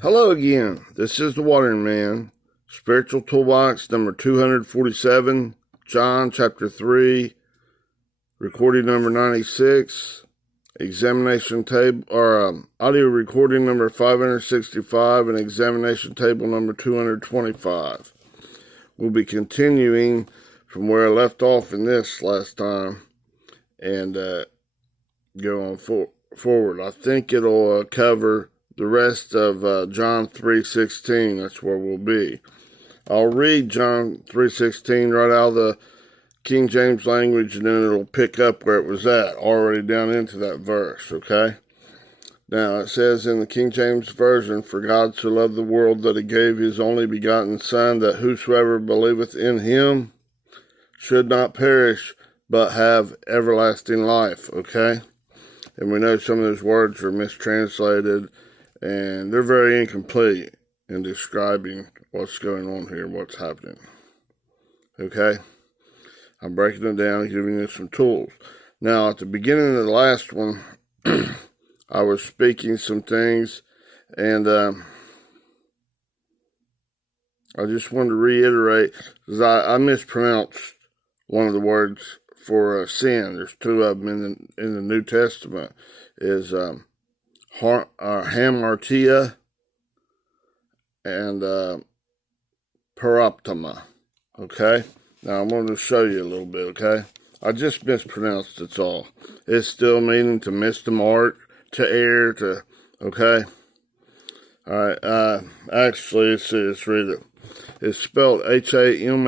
Hello again. This is the Watering Man. Spiritual Toolbox number 247, John chapter 3, recording number 96, examination table, or audio recording number 565, and examination table number 225. We'll be continuing from where I left off in this last time and go on forward. I think it'll cover the rest of John 3:16. That's where we'll be. I'll read John 3:16 right out of the King James language, and then it'll pick up where it was at, already down into that verse, okay? Now, it says in the King James Version, "For God so loved the world that he gave his only begotten Son, that whosoever believeth in him should not perish, but have everlasting life," okay? And we know some of those words are mistranslated, and they're very incomplete in describing what's going on here, what's happening. Okay? I'm breaking it down and giving you some tools. Now, at the beginning of the last one, I was speaking some things, and I just wanted to reiterate, because I mispronounced one of the words for sin. There's two of them in the New Testament. Is hamartia and paroptoma. Okay? Now, I wanted to show you a little bit, okay? I just mispronounced it's all. It's still meaning to miss the mark, to err, to, okay? Alright, actually, let's read it. It's spelled Hamartia.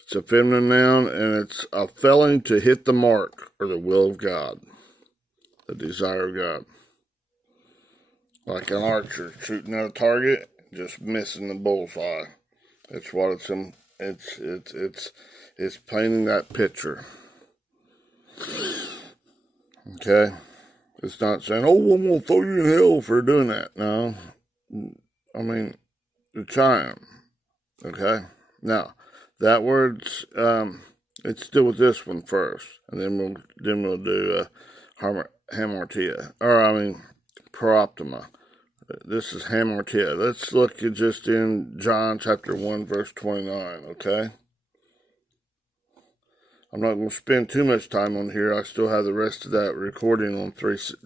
It's a feminine noun, and it's a failing to hit the mark, or the will of God, the desire of God. Like an archer shooting at a target, just missing the bullseye. That's what it's painting that picture. Okay? It's not saying, "Oh, I'm going to throw you in hell for doing that." No. I mean, it's trying. Okay? Now, that word's, let's deal with this one first, and then we'll do hamartia, paroptoma. This is hamartia. Let's look at just in John chapter 1, verse 29, okay? I'm not going to spend too much time on here. I still have the rest of that recording on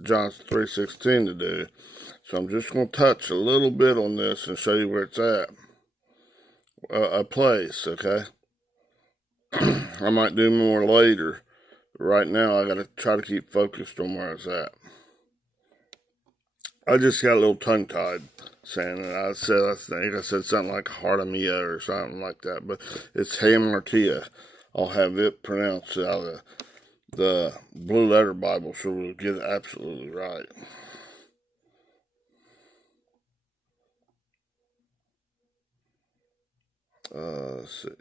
John 3:16 to do. So I'm just going to touch a little bit on this and show you where it's at. A place, okay? I might do more later. But right now, I got to try to keep focused on where it's at. I just got a little tongue-tied saying it. I think I said something like Hartamia or something like that, but it's hamartia. I'll have it pronounced out of the Blue Letter Bible, so we'll get it absolutely right.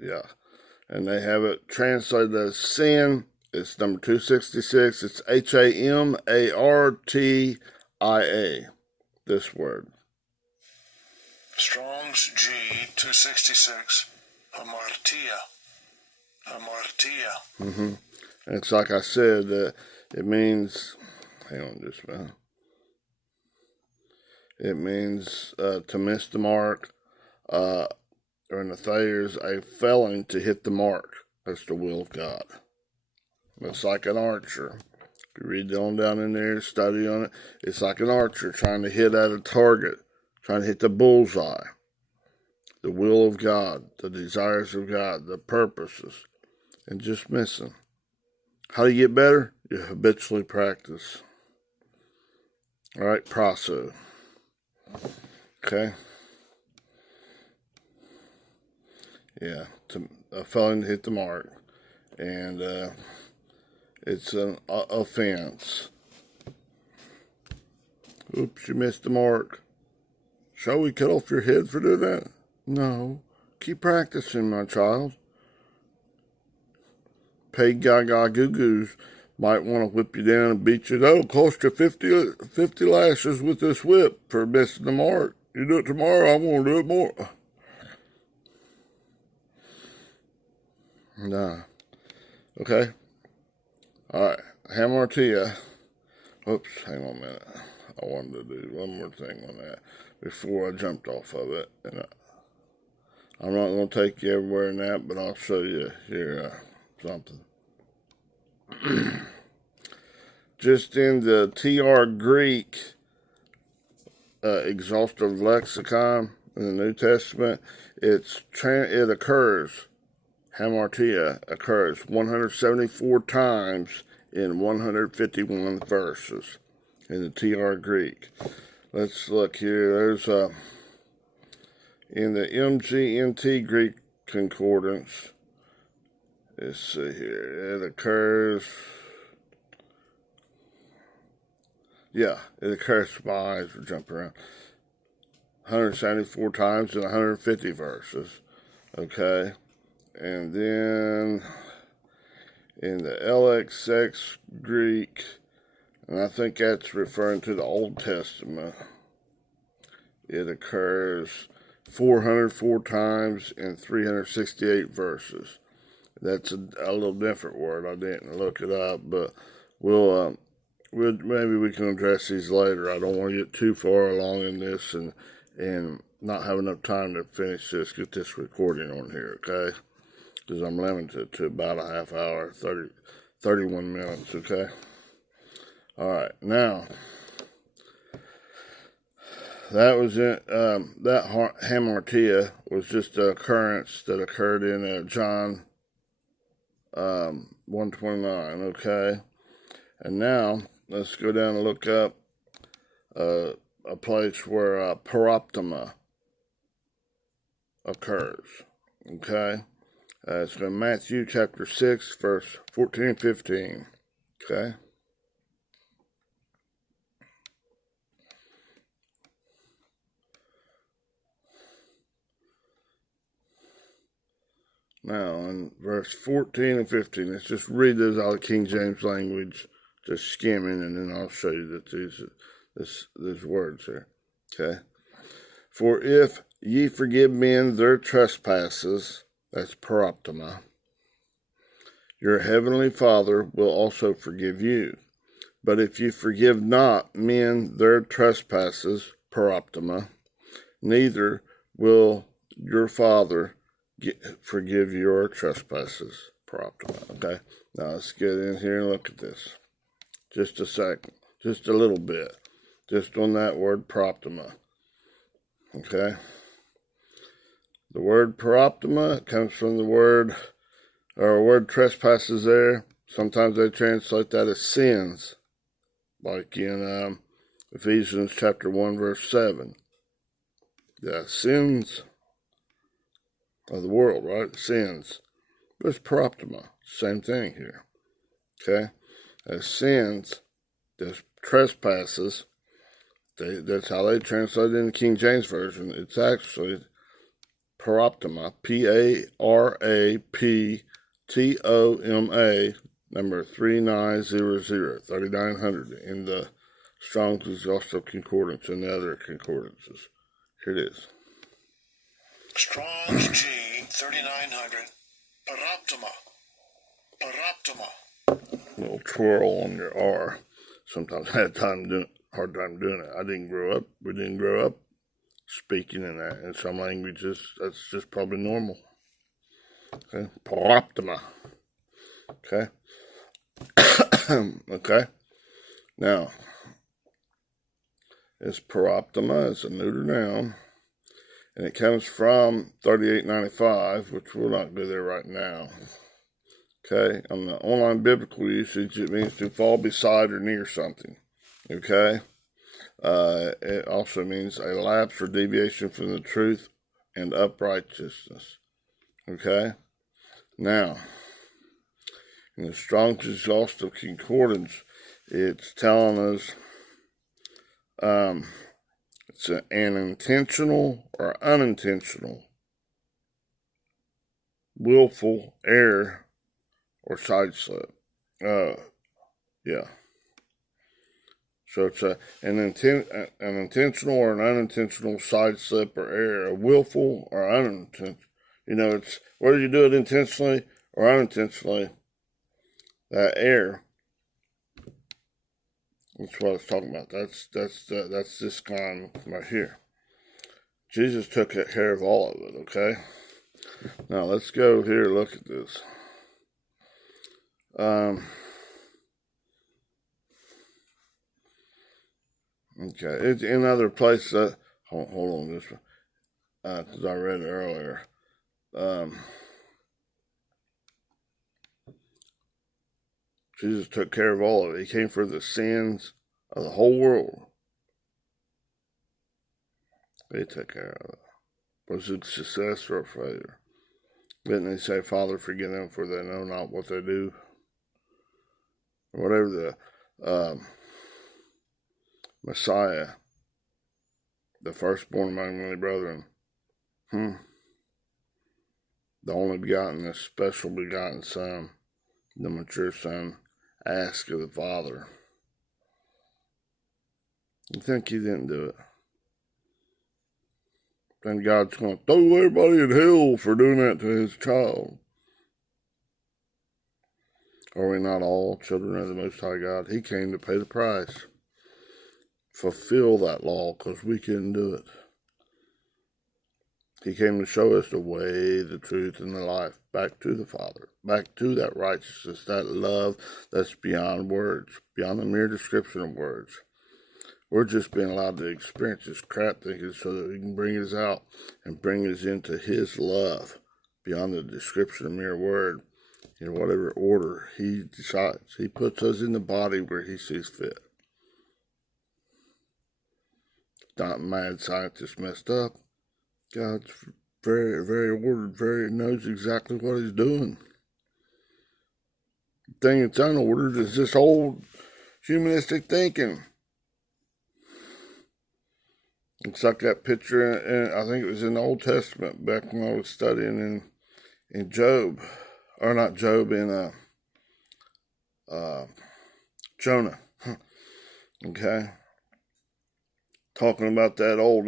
Yeah. And they have it translated as sin. It's number 266. It's Hamartia. This word. Strong's G 266. Hamartia. And it's like I said, it means, hang on just a minute. It means to miss the mark, or in the Thayer's, a failing to hit the mark. That's the will of God. It's like an archer. You read on down in there, study on it. It's like an archer trying to hit at a target, trying to hit the bullseye. The will of God, the desires of God, the purposes, and just missing. How do you get better? You habitually practice. All right, praso. Okay. Yeah, a failing to hit the mark, and it's an offense. Oops, you missed the mark. Shall we cut off your head for doing that? No. Keep practicing, my child. Paid gaga goo-goos might want to whip you down and beat you. That'll cost you 50 lashes with this whip for missing the mark. You do it tomorrow, I'm going to do it more. Nah. Okay? Alright. Hamartia. Oops, hang on a minute. I wanted to do one more thing on that before I jumped off of it. And I'm not going to take you everywhere in that, but I'll show you here something. Just in the TR Greek exhaustive lexicon in the New Testament, it occurs, hamartia occurs 174 times in 151 verses in the TR Greek. Let's look here. There's in the MGNT Greek Concordance, let's see here, it occurs, my eyes are jumping around, 174 times in 150 verses, okay? And then in the LXX Greek, and I think that's referring to the Old Testament, it occurs 404 times in 368 verses. That's a little different word. I didn't look it up, but maybe we can address these later. I don't want to get too far along in this and not have enough time to finish this, get this recording on here, okay? Because I'm limited to about a half hour, 31 minutes, okay? All right, now, that was it. That hamartia was just an occurrence that occurred in John 129, okay? And now, let's go down and look up a place where paroptoma occurs, okay? It's in Matthew chapter 6, verse 14 and 15, okay? Now, in verse 14 and 15, let's just read those out of King James language, just skimming, and then I'll show you that these words here. Okay? For if ye forgive men their trespasses, that's paroptoma, your heavenly Father will also forgive you. But if you forgive not men their trespasses, paroptoma, neither will your Father forgive your trespasses, paroptoma. Okay? Now let's get in here and look at this. Just a second. Just a little bit. Just on that word, paroptoma. Okay? The word paroptoma comes from the word trespasses there. Sometimes they translate that as sins. Like in Ephesians chapter 1, verse 7. The sins of the world, right? Sins. But it's paroptoma. Same thing here. Okay? As sins, there's trespasses. That's how they translate it in the King James Version. It's actually paroptoma, P-A-R-A-P-T-O-M-A, number 3900 in the Strong's Exhaustive Concordance and the other concordances. Here it is. Strong's G 3900. Paroptoma. A little twirl on your R. Sometimes I had hard time doing it. We didn't grow up speaking in that. In some languages, that's just probably normal. Okay, paroptoma. Okay. Okay. Now, this paroptoma is a neuter noun, and it comes from 3895, which we'll not go there right now. Okay, on the online biblical usage, it means to fall beside or near something. Okay, it also means a lapse or deviation from the truth and uprightness. Okay, now, in the Strong's Exhaustive Concordance, it's telling us it's an intentional or unintentional, willful error or side slip. Yeah. So it's an intentional or an unintentional side slip or error, a willful or unintentional. It's whether you do it intentionally or unintentionally, that error That's what I was talking about. That's this kind right here. Jesus took care of all of it, okay? Now, let's go here and look at this. Okay, it's in other places. Hold on, this one, because I read it earlier. Jesus took care of all of it. He came for the sins of the whole world. He took care of it. Was it success or a failure? Didn't he say, Father, forgive them, for they know not what they do? Or whatever the Messiah, the firstborn among many brethren, the only begotten, the special begotten Son, the mature Son, ask of the Father. You think he didn't do it? Then God's going to throw everybody in hell for doing that to his child. Are we not all children of the Most High God? He came to pay the price. Fulfill that law, because we couldn't do it. He came to show us the way, the truth, and the life back to the Father, back to that righteousness, that love that's beyond words, beyond the mere description of words. We're just being allowed to experience this crap thinking so that he can bring us out and bring us into his love beyond the description of mere word in whatever order he decides. He puts us in the body where he sees fit. Not mad scientist messed up. God's very, very ordered, very knows exactly what he's doing. The thing that's unordered is this old humanistic thinking. It's like that picture, and I think it was in the Old Testament back when I was studying in Job, or not Job, in Jonah. Okay, talking about that old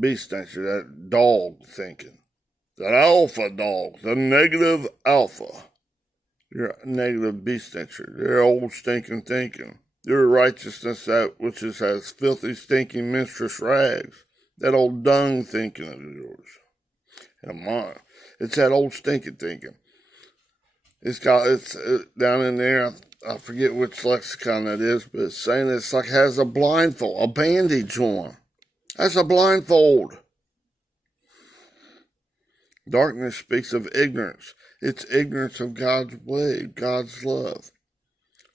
beast nature, that dog thinking, that alpha dog, the negative alpha, your negative beast nature, their old stinking thinking. Your righteousness, that which is as filthy, stinking, menstruous rags. That old dung thinking of yours. And mine. It's that old stinking thinking. It's down in there, I forget which lexicon that is, but it's saying it's like it has a blindfold, a bandage on. That's a blindfold. Darkness speaks of ignorance. It's ignorance of God's way, God's love.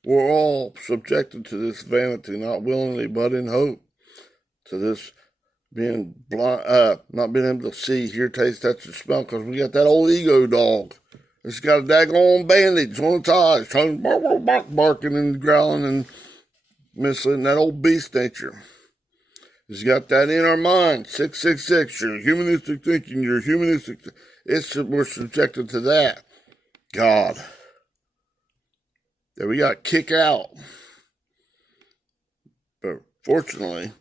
We're all subjected to this vanity, not willingly, but in hope. To this being blind, not being able to see, hear, taste, touch, and smell, because we got that old ego dog. It's got a daggone bandage on its eyes, trying barking and growling and misleading that old beast nature. It's got that in our mind, 666, your humanistic thinking, your humanistic, we're subjected to that. God. That we got to kick out. But fortunately,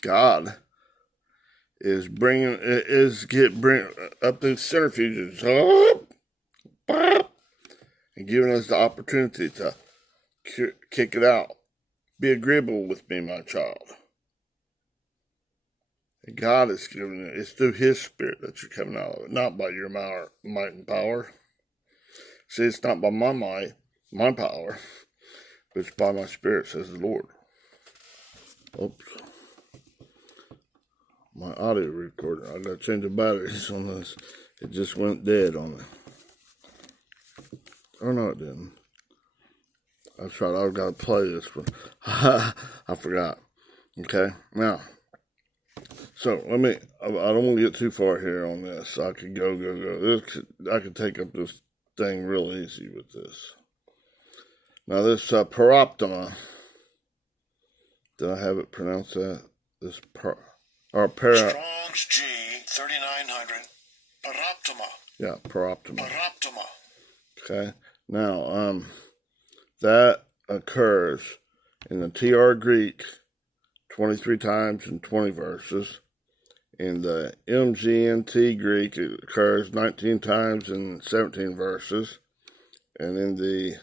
God is bring up these centrifuges and giving us the opportunity to kick it out. Be agreeable with me, my child. And God is giving it. It's through his spirit that you're coming out of it, not by your might and power. See, it's not by my might, my power, but it's by my spirit, says the Lord. Oops. My audio recorder, I got to change the batteries on this. It just went dead on me. Oh, no, it didn't. I've got to play this one. I forgot. Okay, now, so I don't want to get too far here on this. I could go. I could take up this thing real easy with this. Now, this paroptoma, did I have it pronounced that? This Strong's G 3900. Paroptoma. Yeah, paroptoma. Paroptoma. Okay. Now, that occurs in the TR Greek 23 times in 20 verses. In the MGNT Greek, it occurs 19 times in 17 verses. And in the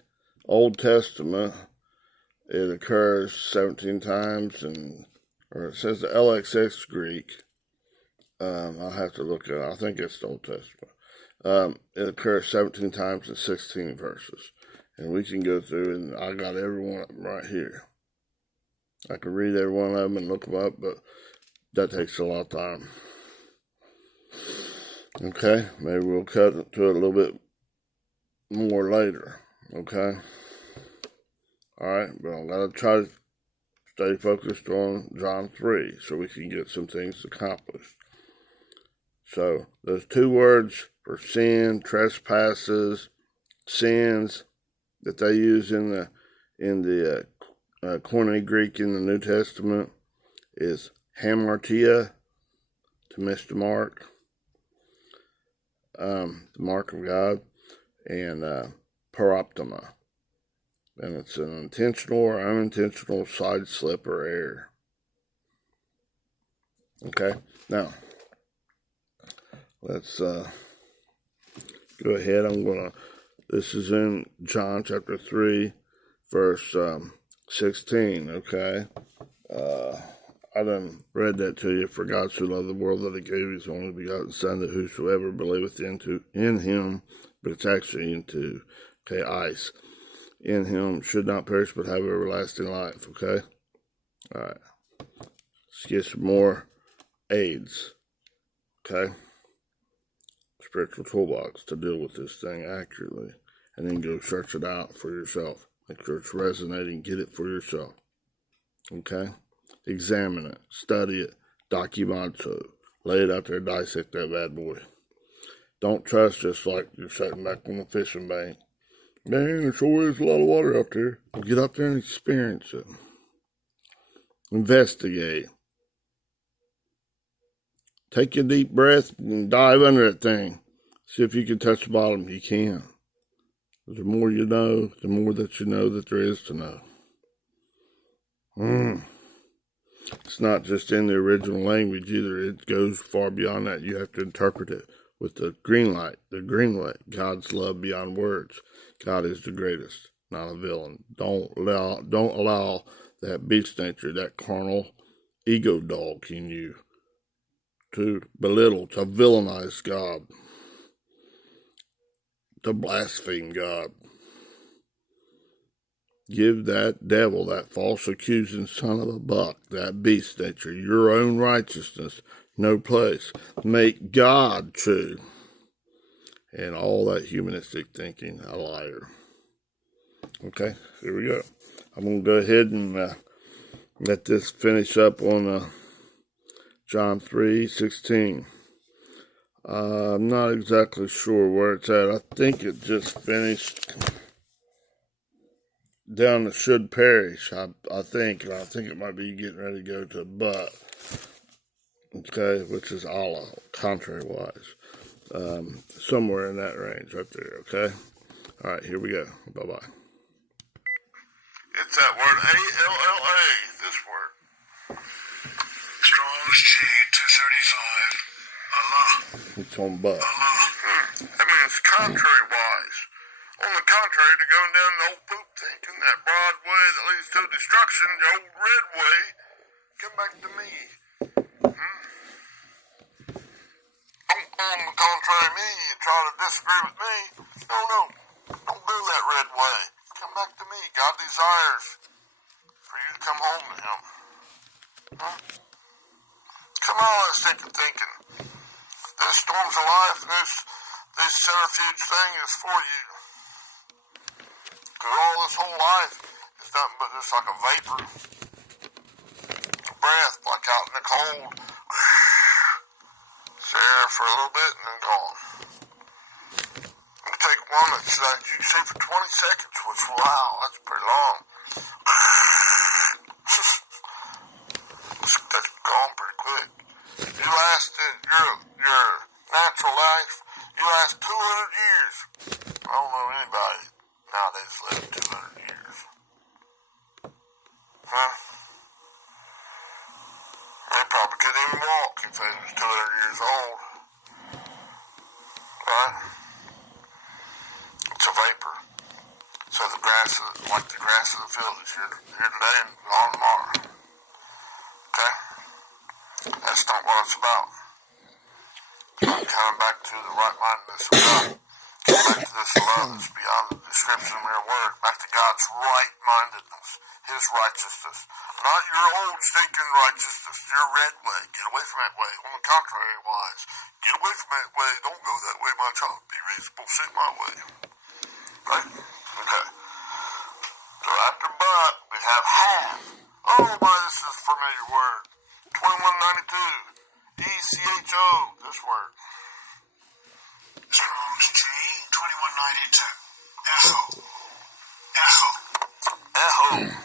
Old Testament, It occurs 17 times, or it says the LXX Greek. I'll have to look at it. I think it's the Old Testament. It occurs 17 times in 16 verses. And we can go through, and I got every one of them right here. I can read every one of them and look them up, but that takes a lot of time. Okay, maybe we'll cut to it a little bit more later. Okay? Alright, but I'm going to try to stay focused on John 3 so we can get some things accomplished. So, those two words for sin, trespasses, sins that they use in the Koine Greek in the New Testament is hamartia, to miss the mark, the mark of God, and paroptoma. And it's an intentional or unintentional side slip or error. Okay, now let's go ahead. This is in John chapter 3, verse 16, okay? I done read that to you. For God so loved the world that he gave his only begotten Son, that whosoever believeth in him, but it's actually into, ice, in him should not perish but have everlasting life, okay? All right. Let's get some more aids, okay? Spiritual toolbox to deal with this thing accurately, and then go search it out for yourself. Make sure it's resonating. Get it for yourself, okay? Examine it, study it, documento, lay it out there, dissect that bad boy. Don't trust just like you're sitting back on the fishing bank. Man, there sure is a lot of water out there. Get out there and experience it. Investigate. Take a deep breath and dive under that thing. See if you can touch the bottom. You can. The more you know, the more that you know that there is to know. It's not just in the original language either. It goes far beyond that. You have to interpret it with the green light. The green light. God's love beyond words. God is the greatest, not a villain. Don't allow that beast nature, that carnal ego dog in you to belittle, to villainize God, to blaspheme God. Give that devil, that false accusing son of a buck, that beast nature, your own righteousness, no place. Make God true. And all that humanistic thinking, a liar. Okay, here we go. I'm going to go ahead and let this finish up on John 3:16. I'm not exactly sure where it's at. I think it just finished down to should perish. I think it might be getting ready to go to but. Okay, which is Allah, contrary-wise. Somewhere in that range right there, okay? All right, here we go. Bye-bye. It's that word A-L-L-A, this word. Strong's G 235. Allah. It's on but. Allah. That means contrary-wise. On the contrary to going down the old poop thinking, that broad way that leads to destruction, the old red way, come back to me. Don't go on the contrary me and try to disagree with me. No. Don't go that red way. Come back to me. God desires for you to come home to him. Come on, that stinking thinking. This storms of life and this centrifuge thing is for you. Because all this whole life is nothing but just like a vapor. A breath, like out in the cold. It's there for a little bit and then gone. You take one that's you can see for 20 seconds, which, wow, that's pretty long. That's gone pretty quick. You lasted your natural life, you last 200 years. I don't know anybody nowadays living 200 years. They probably couldn't even walk if they was 200 years old. Right? It's a vapor. So the grass, like the grass of the field, is here today and gone tomorrow. Okay? That's not what it's about. Coming back to the right-mindedness of God. Come back to this love that's beyond the description of mere word. Back to God's right-mindedness, His righteousness. Not your old stinking righteousness, your red way. Get away from that way. On the contrary, wise. Get away from that way. Don't go that way, my child. Be reasonable. Sit my way. Right? Okay. So after but, we have have. Oh, my, this is a familiar word. 2192. ECHO, this word. Strong's G, 2192. Echo. Echo. Echo.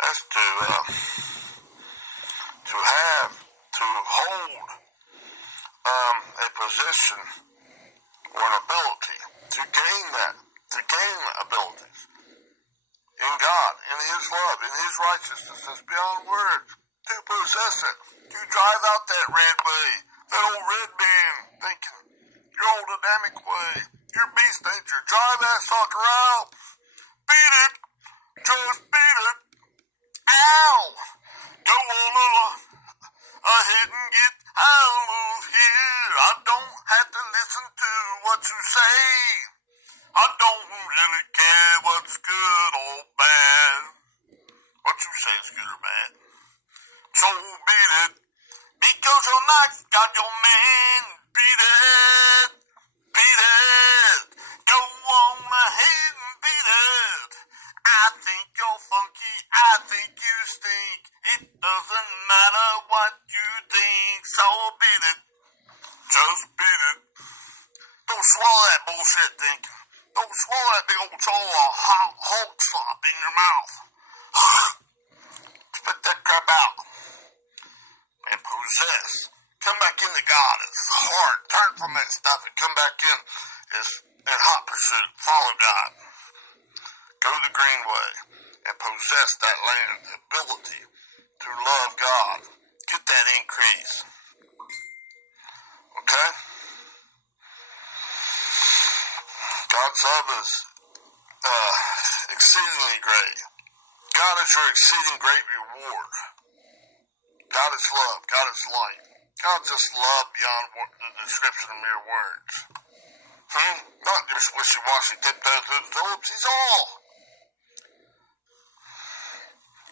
That's to have, to hold a position or an ability, to gain abilities in God, in His love, in His righteousness, that's beyond words, to possess it, to drive out that red way, that old red man thinking, your old Adamic way, your beast nature, drive that sucker out, beat it, just beat it, ow, go on ahead and get out of here, I don't have to listen to what you say, I don't really care what's good or bad, what you say is good or bad, so beat it, because you're not got your man, beat it, go on ahead and beat it, I think you're funky, I think you stink, it doesn't matter what you think, so beat it, just beat it, don't swallow that bullshit thinking, don't swallow that big old troll of hog slop in your mouth, spit that crap out, and possess. Come back into God. It's hard. Turn from that stuff and come back in hot pursuit. Follow God. Go the green way and possess that land. The ability to love God. Get that increase. Okay? God's love is exceedingly great. God is your exceeding great reward. God is love. God is light. God just love beyond the description of mere words. Not just wishy-washy tiptoe through the tulips. He's all.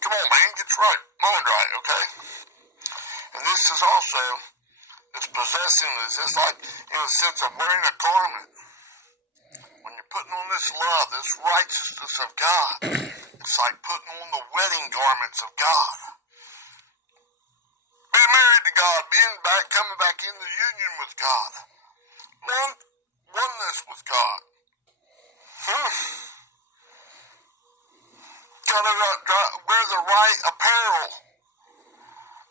Come on, man. Get right. Mind right, okay? And this is also, it's possessing. It's just like in the sense of wearing a garment. When you're putting on this love, this righteousness of God, it's like putting on the wedding garments of God. Being married to God, coming back into union with God. Oneness with God. Gotta wear the right apparel.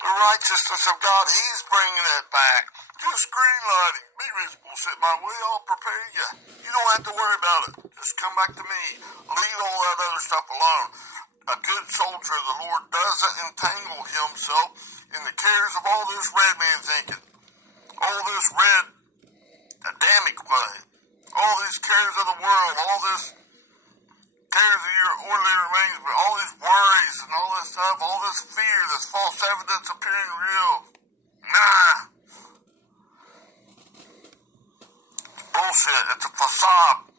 The righteousness of God, He's bringing it back. Just green lighting. Be reasonable, sit my way, I'll prepare you. You don't have to worry about it. Just come back to me. Leave all that other stuff alone. A good soldier of the Lord doesn't entangle himself in the cares of all this red man thinking. All this red Adamic way. All these cares of the world. All this cares of your ordinary arrangement. All these worries and all this stuff. All this fear. This false evidence appearing real. Nah. It's bullshit. It's a facade.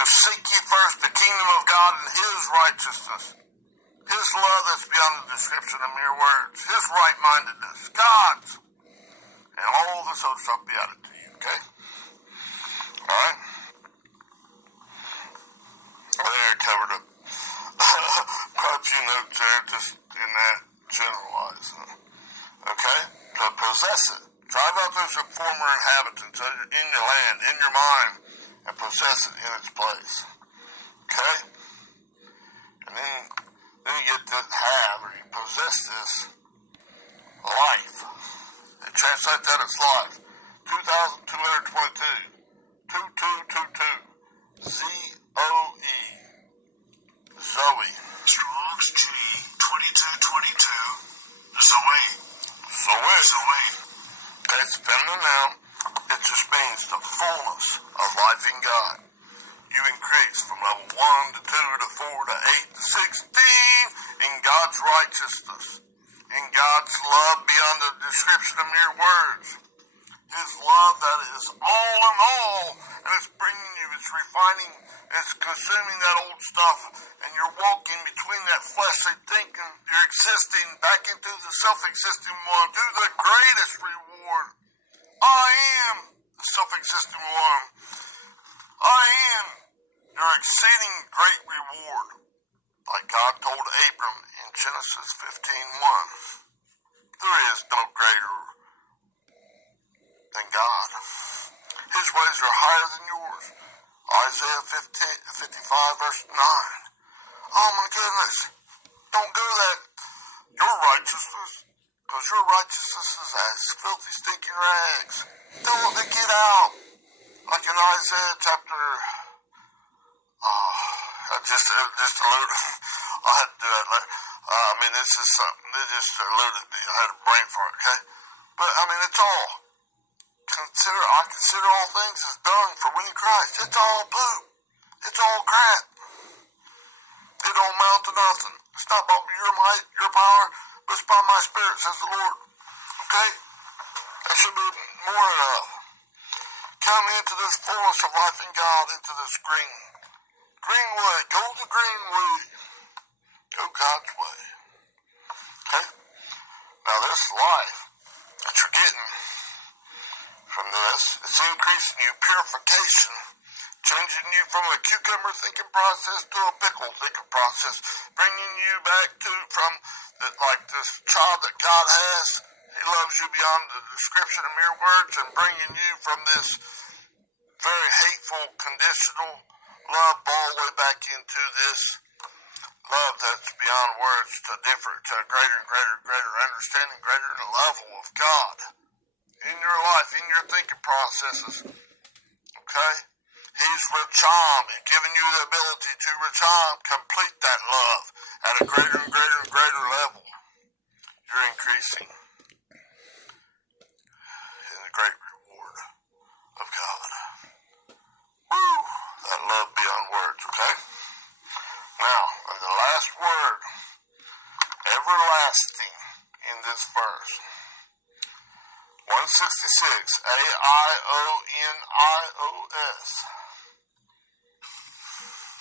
Just seek ye first the kingdom of God and His righteousness. His love that's beyond the description of mere words. His right-mindedness. God's. And all this other stuff be added to you, okay? Alright? I think I covered it. Quite a few notes there, just in that generalize. Okay? So possess it. Drive out those former inhabitants in your land, in your mind, and possess it in its place. Okay? And then you get to have, or you possess this life. They translate that as life. 2,222. 2222. Z-O-E. Zoe. Strong's G, 2222. Zoe. Zoe. Zoe. Okay, it's feminine noun. It just means the fullness of life in God. You increase from level 1 love beyond the description of mere words. His love that is all in all, and it's bringing you, it's refining, it's consuming that old stuff, and you're walking between that fleshly thinking, you're existing back into the self-existing one, to the greatest reward. I am the self-existing one. I am your exceeding great reward, like God told Abram in Genesis 15:1. There is no greater than God. His ways are higher than yours. Isaiah 55 verse 9. Oh my goodness. Don't go that. Your righteousness, because your righteousness is as filthy stinking rags. Don't let it get out. Like in Isaiah chapter, just alluded. I had to do that later. This is something that just eluded me. I had a brain fart, okay? But it's all. I consider all things as dung for winning Christ. It's all poop. It's all crap. It don't amount to nothing. It's not by your might, your power, but it's by my spirit, says the Lord. Okay? That should be more enough. Come into this fullness of life in God, into this green way. Go the green way. Go God's way. Okay? Now this life that you're getting from this, it's increasing you purification, changing you from a cucumber thinking process to a pickle thinking process, bringing you back to this child that God has. He loves you beyond the description of mere words, and bringing you from this very hateful, conditional love all the way back into this love that's beyond words, to a greater and greater understanding, greater level of God in your life, in your thinking processes. Okay? He's Racham, giving you the ability to Racham, complete that love at a greater and greater and greater level. You're increasing in the great reward of God. Woo! That love beyond words, okay? Now, the last word, everlasting, in this verse. 166, A-I-O-N-I-O-S.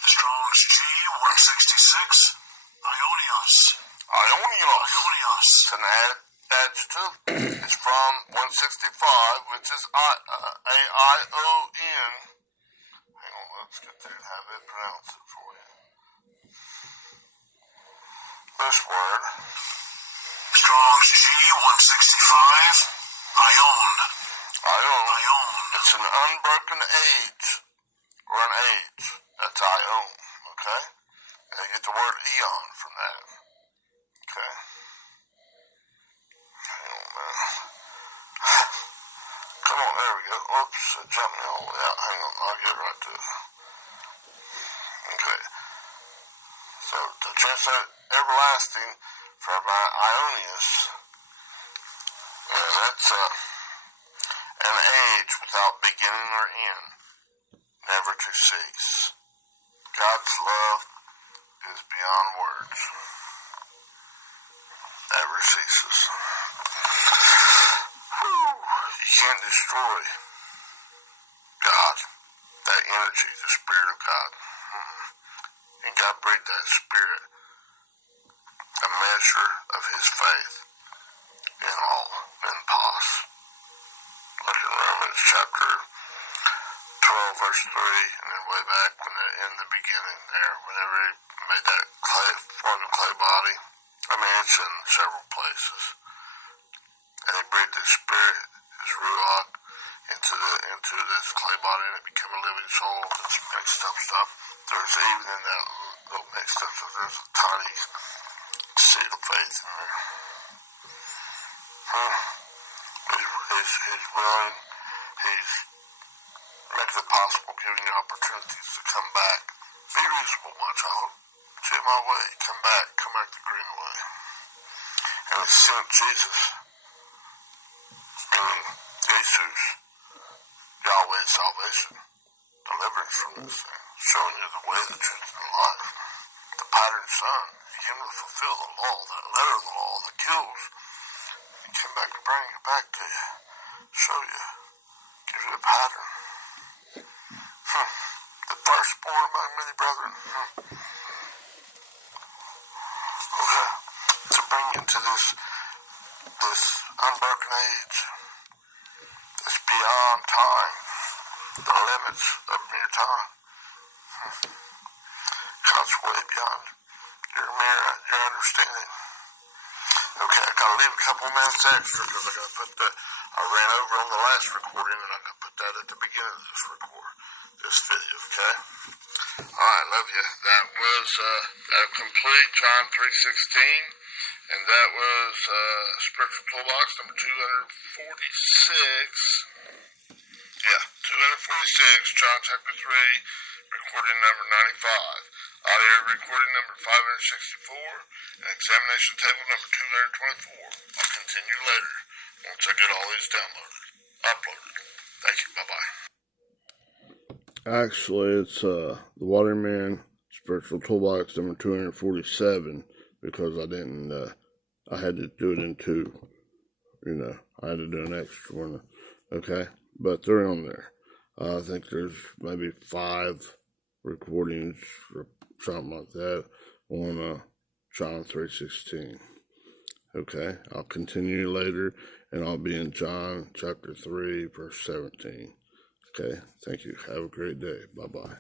Strong's G 166. Ionios. Ionios. It's an adjective. It's from 165, which is A-I-O-N. Hang on, let's get there and have it pronounce it for you. This word. Strong's G 165. Ion. It's an unbroken age, or an age. That's ion, okay? And you get the word eon from that. Okay? Hang on, man. Come on, there we go. Oops, it jumped me all the way out. Hang on, I'll get right to it. Okay. So, to translate everlasting from Ionius, that's an age without beginning or end, never to cease. God's love is beyond words, never ceases. You can't destroy God, that energy, the Spirit of God. And God breathed that Spirit, a measure of His faith in all, in pos. Like in Romans chapter 12 verse 3, and then way back in the beginning there, whenever He made that form of clay body. It's in several places. And He breathed His Spirit, His Ruach, into this clay body, and it became a living soul. This mixed up stuff. There's even in that little mixed up stuff, there's a tiny seed of faith in there. He's willing. He's making it possible, giving you opportunities to come back. Be reasonable, my child. See my way. Come back the green way. And He sent Jesus, meaning Jesus, Yahweh's salvation, deliverance from this thing, showing you the way, the truth, and the life. The pattern son, He came to fulfill the law, that letter of the law that kills. back to you, show you, give you a pattern. The firstborn among many brethren. Okay, to bring you to this unbroken age, this beyond time, the limits of mere time. God's way beyond your understanding. Okay, I gotta leave a couple minutes extra because I ran over on the last recording and I gotta put that at the beginning of this video, okay? Alright, love you. That was complete John 3:16, and that was Spiritual Toolbox number 246. Yeah, 246, John chapter 3, recording number 95. Audio recording number 564, and examination table number 224. I'll continue later once I get all these uploaded. Thank you, bye-bye. Actually, it's the Waterman Spiritual Toolbox number 247, because I didn't, I had to do it in two. I had to do an extra one. Okay, but they're on there. I think there's maybe 5 recordings or something like that on John 3:16. Okay, I'll continue later, and I'll be in John chapter 3, verse 17. Okay, thank you. Have a great day. Bye-bye.